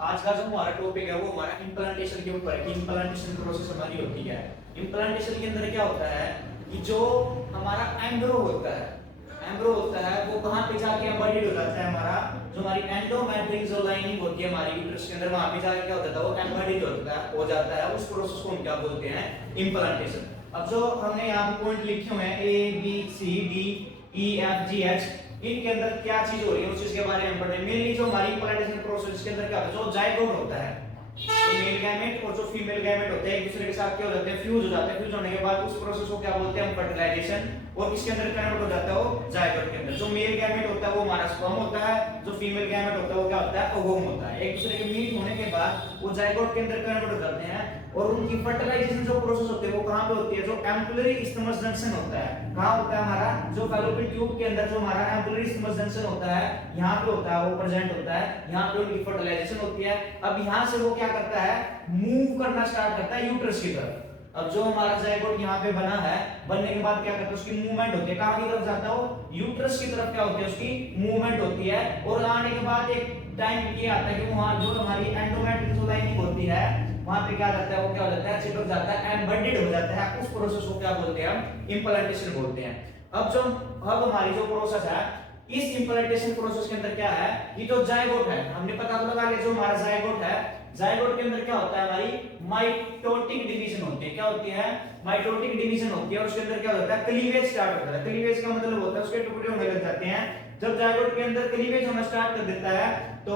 आज का जो हमारा टॉपिक है वो हमारा इम्प्लांटेशन के ऊपर है कि इम्प्लांटेशन प्रोसेस हमारी होती है। इम्प्लांटेशन के अंदर क्या होता है कि जो हमारा एम्ब्रो होता है, एम्ब्रो होता है वो कहाँ पे जाके एम्बेडेड हो जाता है, हमारा जो हमारी एंडोमेट्रिक जो लाइनिंग होती है हमारी यूट्रस के अंदर, वहां पे जाके क्या होता है वो एम्बेडेड हो जाता है। उस प्रोसेस को हम क्या बोलते हैं, इम्प्लांटेशन। अब जो हमने यहाँ पे पॉइंट लिखे हुए हैं A B C D E F G H, इनके अंदर क्या चीज हो रही है उस चीज के बारे में पढ़ने। मेनली जो हमारी इम्प्लांटेशन प्रोसेस के अंदर क्या होता है, जो जाइगोट होता है, तो मेल गैमेट और जो फीमेल गैमेट होते हैं एक दूसरे के साथ क्या हो जाते हैं, फ्यूज हो जाते हैं। फ्यूज होने के बाद उस प्रोसेस को क्या बोलते हैं हम, फर्टिलाइजेशन। और किसके अंदर कन्वर्ट हो जाता है वो, जाइगोट के अंदर। जो मेल गैमेट होता है वो हमारा स्पर्म होता है, जो फीमेल गैमेट होता है वो क्या होता है, ओवम होता है। एक दूसरे के मीट होने के बाद वो जाइगोट के अंदर कन्वर्ट हो जाते हैं। और उनकी फर्टिलाइजेशन जो प्रोसेस होती है वो कहां पे होती है, जो एम्पुलरी स्टमस जंक्शन होता है, कहां होता है हमारा, जो फैलोपियन ट्यूब के अंदर जो हमारा एम्पुलरी स्टमस जंक्शन होता है यहां पे होता है, वो प्रेजेंट होता है। यहां पे उनकी फर्टिलाइजेशन होती है। अब यहां से वो क्या करता है, मूव करना स्टार्ट करता है यूट्रस की तरफ। अब जो हमारा जाइगोट यहाँ पे बना है, बनने के बाद क्या करता है, उसकी मूवमेंट होती है, कहां की तरफ जाता है वो, यूट्रस की तरफ क्या होती है, उसकी मूवमेंट होती है। और आने के बाद एक टाइम ये आता है कि वहां जो हमारी एंडोमेट्रिक लाइनिंग होती है वहां पे क्या रहता है, वो क्या हो जाता है, चिपक जाता है, एम्बेडेड हो जाता है। उस प्रोसेस को क्या बोलते हैं हम, इम्प्लांटेशन बोलते हैं। अब हमारी जो प्रोसेस है, इस इम्प्लांटेशन प्रोसेस के अंदर क्या है, ये जो जाइगोट है, हमने पता तो लगा लिया जो हमारा जाइगोट है, जाइगोट के अंदर क्या होता है, हमारी माइटोटिक डिवीजन होती है। क्या होती है, माइटोटिक डिवीजन होती है। और उसके अंदर क्या होता है, क्लीवेज स्टार्ट होता है। क्लीवेज का मतलब होता है उसके टुकड़े होने लग जाते हैं। जब जाइगोट के अंदर क्लीवेज होना स्टार्ट कर देता है तो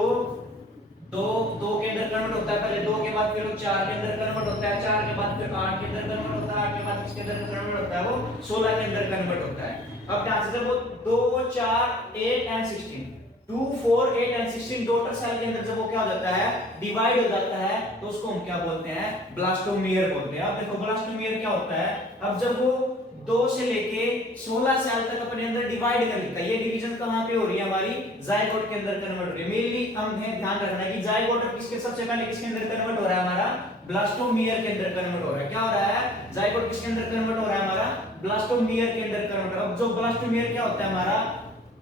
दो के अंदर कन्वर्ट होता है, पहले दो के बाद फिर 4 के अंदर कन्वर्ट होता है, 4 के बाद फिर 8 के अंदर कन्वर्ट होता है, 8 के बाद किसके अंदर कन्वर्ट होता है, वो 16 के अंदर कन्वर्ट होता है। अब ध्यान से देखो, 2 4 8 एंड 16, 2 4 8 एंड 16 डॉटर सेल के अंदर जब वो क्या हो जाता है, डिवाइड हो जाता है, तो उसको हम क्या बोलते हैं, ब्लास्टोमियर बोलते हैं। अब देखो ब्लास्टोमियर क्या होता है, अब जब वो 2 से लेके 16 साल तक अपने अंदर डिवाइड कर लेता है, ये डिवीजन कहां पे हो रही है, हमारी जाइगोट के अंदर कन्वर्ट हो रही है। मेनली हमें ध्यान रखना है कि जाइगोट किसके सबसे पहले किसके अंदर कन्वर्ट हो रहा है, हमारा ब्लास्टोमियर के अंदर कन्वर्ट हो रहा है। क्या हो रहा है, जाइगोट किसके अंदर कन्वर्ट हो रहा है, हमारा ब्लास्टोमियर के अंदर कन्वर्ट। अब जो ब्लास्टोमियर क्या होता है, हमारा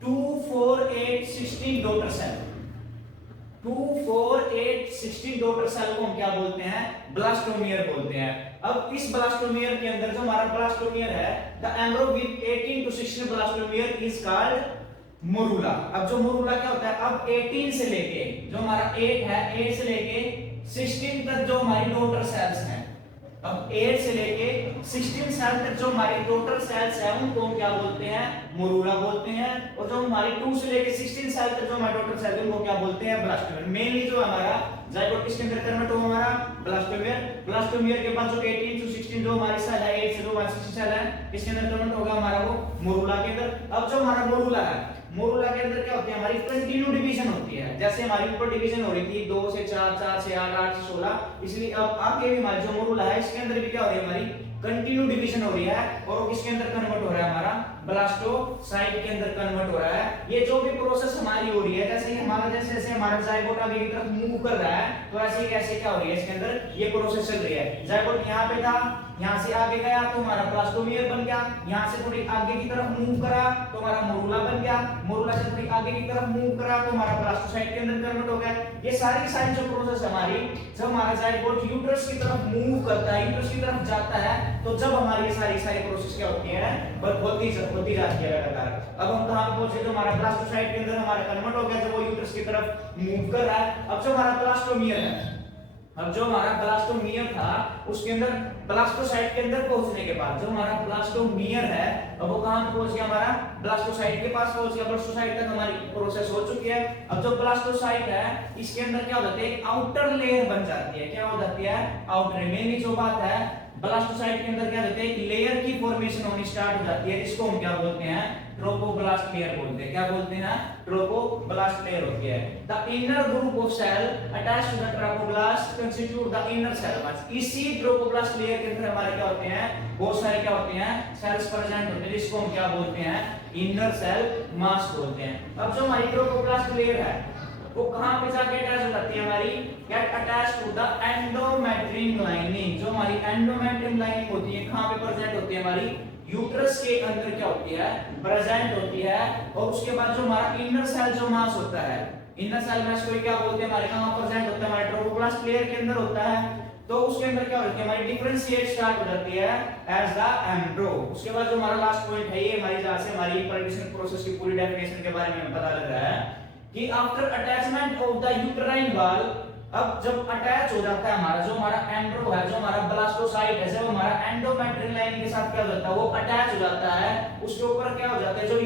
2 4 8 16 डॉटर सेल, 2 4 8 16 डॉटर सेल को हम क्या बोलते हैं, ब्लास्टोमियर बोलते हैं। अब इस ब्लास्टोमियर के अंदर जो हमारा ब्लास्टोमियर है, the एम्ब्रो with 18 to 16 blastomere is called morula. अब जो मोरूला क्या होता है, अब 18 से लेके जो हमारा 8 है, 8 से लेके 16 तक जो हमारी डॉटर सेल्स हैं, अब 8 से लेके 16 सेल तक जो हमारी टोटल सेल्स है उनको हम क्या बोलते हैं, मोरूला बोलते हैं। और जो हमारी 2 से लेके 16 सेल तक जो हमारी टोटल सेल है उनको क्या बोलते हैं, ब्लास्टोमियर। मेनली जो हमारा जाइगोट किसके अंदर कन्वर्ट होगा, हमारा ब्लास्टोमियर। ब्लास्टोमियर के बाद जो 18 to 16 जो हमारी सेल है, 8 से जो हमारी 16 सेल है, किसके अंदर कन्वर्ट होगा, हमारा वो मोरूला के अंदर। अब जो हमारा मोरूला है, मोरूला के अंदर क्या होती है, हमारी कंटिन्यू डिवीजन होती है। जैसे हमारी ऊपर डिवीजन हो रही थी 2 से 4, 4 से 8, 8 से 16, इसलिए अब आगे भी हमारी जो मोरूला है इसके अंदर भी क्या हो रही है, हमारी कंटिन्यू डिवीजन हो रही है। और वो किसके अंदर कन्वर्ट हो रहा है, हमारा ब्लास्टोसाइट के अंदर कन्वर्ट हो रहा है। ये जो भी प्रोसेस हमारी हो रही है, जैसे हमारा जैसे हमारा जाइगोट आगे की तरफ मूव कर रहा है, तो ऐसे कैसे क्या हो रही है, इसके अंदर ये प्रोसेस चल रही है। जाइगोट यहाँ पे था, यहाँ से आगे गया तो हमारा ब्लास्टोमियर बन गया, यहाँ से थोड़ी आगे की तरफ मूव करा तो हमारा मोरूला बन गया, मोरूला से थोड़ी आगे की तरफ मूव करा तो हमारा ब्लास्टोसाइट के अंदर कन्वर्ट हो गया। ये सारी सारी जो प्रोसेस हमारी, जब हमारा जाइगोट यूट्रस की तरफ मूव करता है, यूट्रस की तरफ जाता है, तो जब हमारी ये सारी प्रोसेस क्या होती है, होती जाती है लगातार। अब हम कहां पे पहुंचे, जो हमारा ब्लास्टोसाइट के अंदर हमारा कन्वर्ट हो गया, जब वो यूट्रस की तरफ मूव कर रहा है। अब जो हमारा ब्लास्टोमियर है, अब जो हमारा ब्लास्टोमियर था उसके अंदर ब्लास्टोसाइट के अंदर पहुंचने के बाद जो हमारा ब्लास्टोमियर है, अब वो कहां पे पहुंच गया, हमारा ब्लास्टोसाइट के पास पहुंच गया। ब्लास्टोसाइट तक हमारी प्रोसेस हो चुकी है। अब जो ब्लास्टोसाइट है इसके अंदर क्या हो जाती है, आउटर लेयर बन जाती है। क्या हो जाती है, आउटर। मेनली जो बात है, ब्लास्टोसाइट के अंदर क्या होता है, एक लेयर की फॉर्मेशन होनी स्टार्ट हो जाती है, जिसको हम क्या बोलते हैं, ट्रोपोब्लास्ट लेयर बोलते हैं। क्या बोलते हैं, ट्रोपोब्लास्ट लेयर होती है। The inner group of cell attached to the trophoblast constitute the inner cell. इसी ट्रोपोब्लास्ट लेयर के अंदर हमारे क्या होते हैं, बहुत सारे क्या होते हैं, सेल्स प्रेजेंट होते हैं, जिसको हम क्या बोलते हैं, इनर सेल मास बोलते हैं। अब जो हमारी ट्रोपोब्लास्ट लेयर है वो कहां पे जाके अटैच हो जाती है, हमारी get attached to the endometrium lining. जो हमारी एंडोमेट्रियम लाइनिंग होती है कहां पे प्रेजेंट होती है, हमारी यूट्रस के अंदर क्या होती है, प्रेजेंट होती है। और उसके बाद जो हमारा इनर सेल जो मास होता है, इनर सेल मैश को क्या बोलते हैं, हमारे कहां प्रेजेंट होता है, हमारे ट्रोफोप्लास्ट लेयर के अंदर होता है। तो उसके अंदर क्या होती है, हमारी डिफरेंशिएट स्टार्ट हो जाती है एज द एम्ब्रो। उसके बाद जो हमारा लास्ट पॉइंट है, ये हमारी जहां से हमारी इम्प्लांटेशन प्रोसेस की पूरी डेफिनेशन के बारे में हमें पता लग रहा है कि after attachment of the uterine wall, अब जब अटैच हो जाता है हमारा जो हमारा एम्ब्रो है, जो हमारा ब्लास्टोसाइट है, जब हमारा एंडोमेट्रियल लाइन के साथ क्या हो जाता है, वो अटैच हो जाता है, उसके ऊपर क्या हो जाता है, जो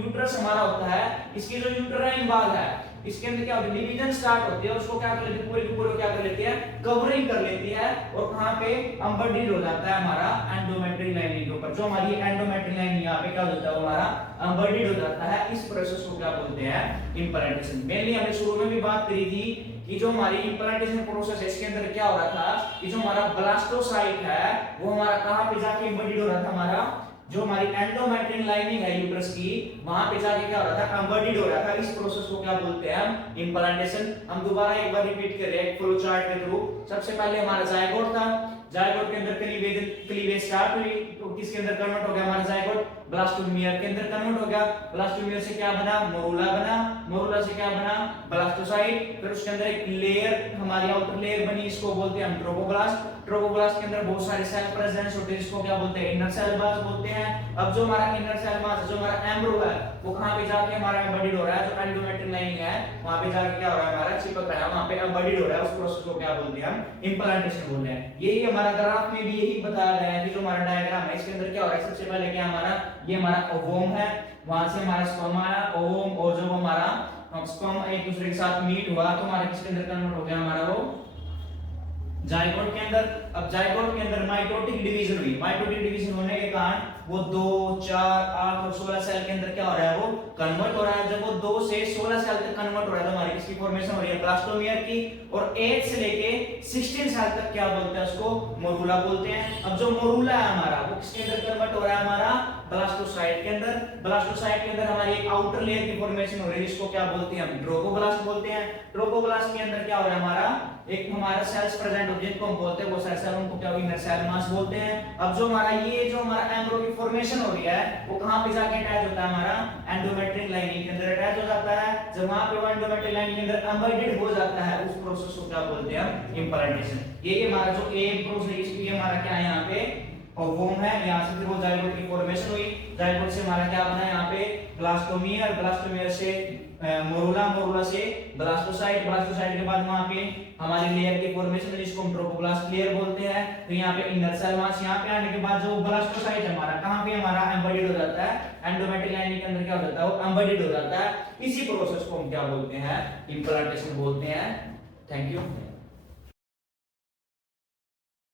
यूट्रस हमारा होता है, इसकी जो यूट्राइन वॉल है, इसके अंदर क्या होता है, डिवीजन स्टार्ट होती है और उसको क्या कर लेती है, पूरे के पूरे क्या कर लेती है, कवरिंग कर लेती है। और कहां पे एम्बेडेड हो जाता है हमारा एंडोमेट्रियल लाइनिंग के ऊपर, जो हमारी एंडोमेट्रियल लाइन यहां पे क्या हो जाता है, हमारा एम्बेडेड हो जाता है। इस प्रोसेस को क्या बोलते हैं, इम्प्लांटेशन। मेनली हमने शुरू में भी बात करी थी कि जो हमारी इम्प्लांटेशन प्रोसेस है, इसके अंदर क्या हो रहा था कि जो हमारा ब्लास्टोसाइट है वो हमारा कहां पे जाके एम्बेडेड हो रहा था, हमारा जो हमारी एंडोमेट्रियल लाइनिंग है यूट्रस की, वहां पे जाके क्या हो रहा था, एम्बेडेड हो रहा था। इस प्रोसेस को क्या बोलते हैं हम, इम्प्लांटेशन। हम दोबारा एक बार रिपीट कर रहे हैं फ्लो चार्ट के थ्रू। सबसे पहले हमारा जायगोट था, जायगोट के अंदर क्लीवेज स्टार्ट हुई, तो किसके अंदर कन्वर्ट हो गया हमारा जायगोट, ब्लास्टोमियर के अंदर कन्वर्ट हो गया। ब्लास्टोमियर से क्या बना, मोरूला बना, मोरूला से क्या बना, ब्लास्टोसाइट। फिर उसके अंदर एक लेयर हमारी आउटर लेयर बनी, इसको बोलते हैं हम ट्रोपोब्लास्ट। ट्रोपोब्लास्ट के अंदर बहुत सारे सेल प्रेजेंस होते हैं, इसको क्या बोलते हैं, इनर सेल मास बोलते हैं। अब जो हमारा इनर सेल मास, जो हमारा एम्ब्रो है, वो कहां पे जाके हमारा एम्बेडेड हो रहा है, जो एंडोमेट्रियल लाइनिंग है वहां पे जाके क्या हो रहा है, हमारा चिपक रहा है, वहां पे एम्बेडेड हो रहा है। उस प्रोसेस को क्या बोलते हैं हम, इम्प्लांटेशन बोलते हैं। यही हमारा ग्राफ में भी यही बताया गया है कि जो हमारा डायग्राम है, इसके अंदर क्या हो रहा है, सबसे पहले क्या हमारा, ये हमारा ओवम है, वहां से हमारा स्पर्म आया, ओवम, और जब हमारा स्पर्म एक दूसरे के साथ मीट हुआ तो हमारा किसके अंदर कन्वर्ट हो गया, हमारा वो जायगोट के अंदर। अब जायगोट के अंदर माइटोटिक डिवीजन हुई, माइटोटिक डिवीजन होने के कारण वो 2, 4, 8 और 16 सेल के अंदर क्या हो रहा है, वो कन्वर्ट हो रहा है। जब वो 2 से 16 सेल तक कन्वर्ट हो रहा है तो हमारी किसकी फॉर्मेशन हो रही है, ब्लास्टोमियर की। और 8 से लेके 16 सेल तक क्या बोलते हैं, उसको मोरूला बोलते हैं। अब जो मोरूला है हमारा, वो किसके अंदर कन्वर्ट हो रहा है, हमारा ब्लास्टोसाइट के अंदर। ब्लास्टोसाइट के अंदर हमारी एक आउटर लेयर की फॉर्मेशन हो रही है, जिसको क्या बोलते हैं हम, ट्रोपोब्लास्ट बोलते हैं। ट्रोपोब्लास्ट के अंदर क्या हो रहा है, हमारा एक हमारा सेल्स प्रेजेंट होते हैं, जिनको हम बोलते हैं वो सेल, उनको क्या इनर सेल मास बोलते हैं। अब जो हमारा ये जो हमारा एम्ब्रो की फॉर्मेशन हो रही है, वो कहां पे जाके अटैच होता है, हमारा एंडोमेट्रियल लाइनिंग के अंदर अटैच हो जाता है। जब वहां पे वो एंडोमेट्रियल लाइनिंग के अंदर एम्बेडेड हो जाता है, उस प्रोसेस को क्या बोलते हैं हम, इम्प्लांटेशन। ये हमारा जो ए प्रोसेस है, इसकी हमारा क्या है, यहाँ पे ओवम है, यहाँ से फिर वो जायगोट की फॉर्मेशन हुई, जायगोट से हमारा क्या बना, यहाँ पे ब्लास्टोमियर, ब्लास्टोमियर से मोरूला, मोरूला से ब्लास्टोसाइट, ब्लास्टोसाइट के बाद वहां पे हमारी लेयर की फॉर्मेशन है, जिसको हम ट्रोपोब्लास्ट लेयर बोलते हैं। तो यहाँ पे इनर सेल मास, यहाँ पे आने के बाद जो ब्लास्टोसाइट हमारा कहां पे हमारा एम्बेडेड हो जाता है, एंडोमेट्रियल लाइनिंग के अंदर क्या हो जाता है, वो एम्बेडेड हो जाता है। इसी प्रोसेस को हम क्या बोलते हैं, इम्प्लांटेशन बोलते हैं। Thank you.